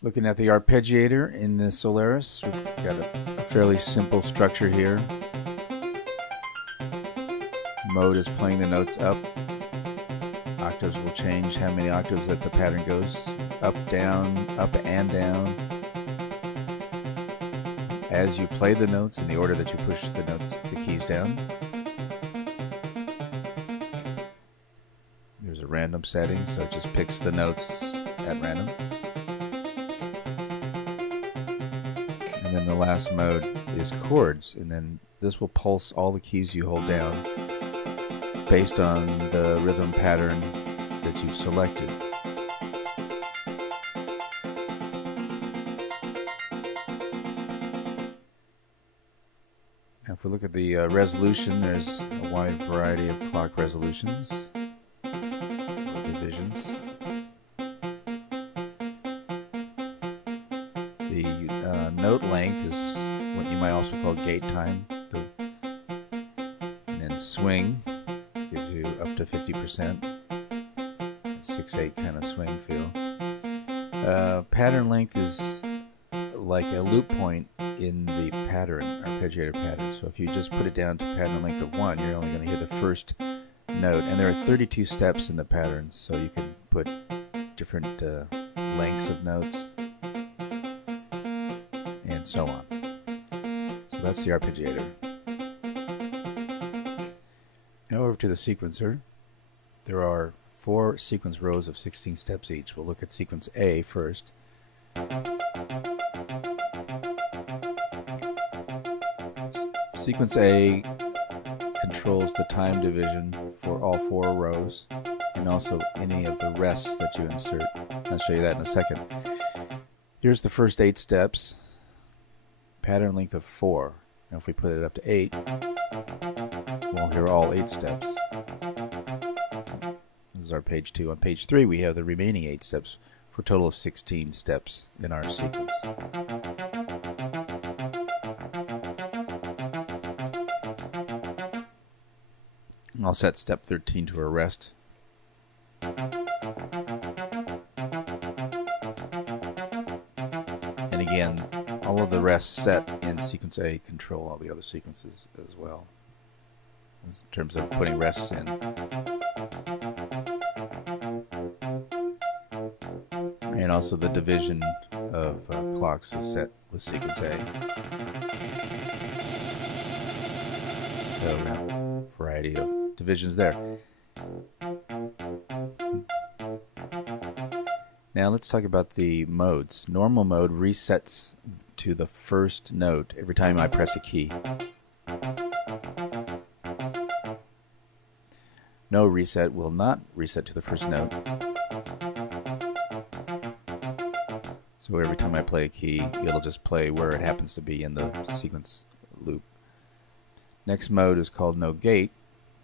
Looking at the arpeggiator in the Solaris, we've got a fairly simple structure here. Mode is playing the notes up. Octaves will change how many octaves that the pattern goes. Up, and down. As you play the notes in the order that you push the keys down. There's a random setting, so it just picks the notes at random. And then the last mode is chords, and then this will pulse all the keys you hold down based on the rhythm pattern that you've selected. Now if we look at the resolution, there's a wide variety of clock resolutions, or divisions. The note length is what you might also call gate time. And then swing gives you up to 50%. 6/8 kind of swing feel. Pattern length is like a loop point in the pattern, arpeggiator pattern. So if you just put it down to pattern length of 1, you're only going to hear the first note. And there are 32 steps in the pattern, so you can put different lengths of notes and so on. So that's the arpeggiator. Now over to the sequencer. There are 4 sequence rows of 16 steps each. We'll look at sequence A first. Sequence A controls the time division for all 4 rows and also any of the rests that you insert. I'll show you that in a second. Here's the first 8 steps. Pattern length of 4. Now if we put it up to 8, we'll hear all 8 steps. This is our page 2. On page 3 we have the remaining 8 steps for a total of 16 steps in our sequence. I'll set step 13 to a rest. And again, all of the rests set in sequence A control all the other sequences as well, in terms of putting rests in. And also the division of clocks is set with sequence A. So a variety of divisions there. Now let's talk about the modes. Normal mode resets to the first note every time I press a key. No reset will not reset to the first note. So every time I play a key, it'll just play where it happens to be in the sequence loop. Next mode is called no gate.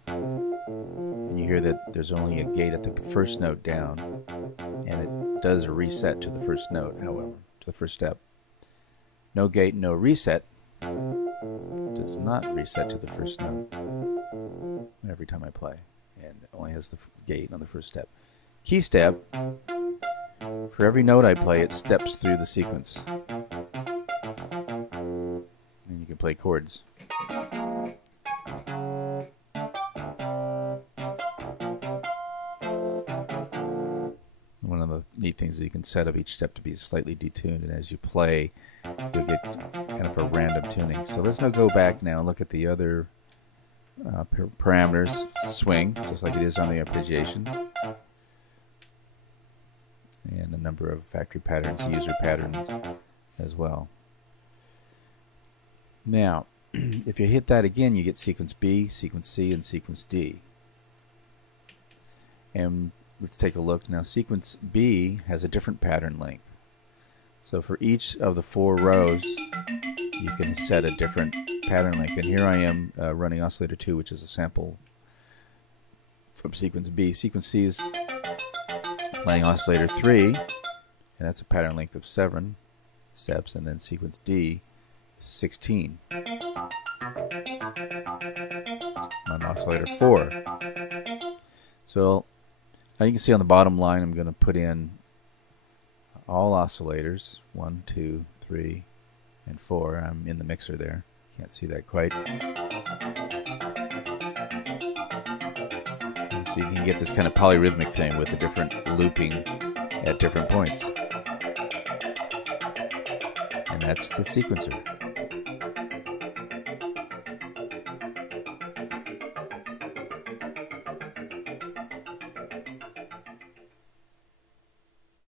And you hear that there's only a gate at the first note down, and it does a reset to the first note, however, to the first step. No gate, no reset does not reset to the first note every time I play, and it only has the gate on the first step. Key step, for every note I play, it steps through the sequence. And you can play chords. One of the neat things is you can set up each step to be slightly detuned, and as you play, you'll get kind of a random tuning. So let's now go back now and look at the other parameters. Swing, just like it is on the arpeggiation, and a number of factory patterns, user patterns as well. Now, if you hit that again, you get sequence B, sequence C, and sequence D. And let's take a look now. Sequence B has a different pattern length. So for each of the 4 rows, you can set a different pattern length. And here I am running oscillator 2, which is a sample from sequence B. Sequence C is playing oscillator 3, and that's a pattern length of 7 steps. And then sequence D is 16 on oscillator 4. So now you can see on the bottom line I'm going to put in all oscillators, 1, 2, 3, and 4. I'm in the mixer there. Can't see that quite. So you can get this kind of polyrhythmic thing with the different looping at different points. And that's the sequencer.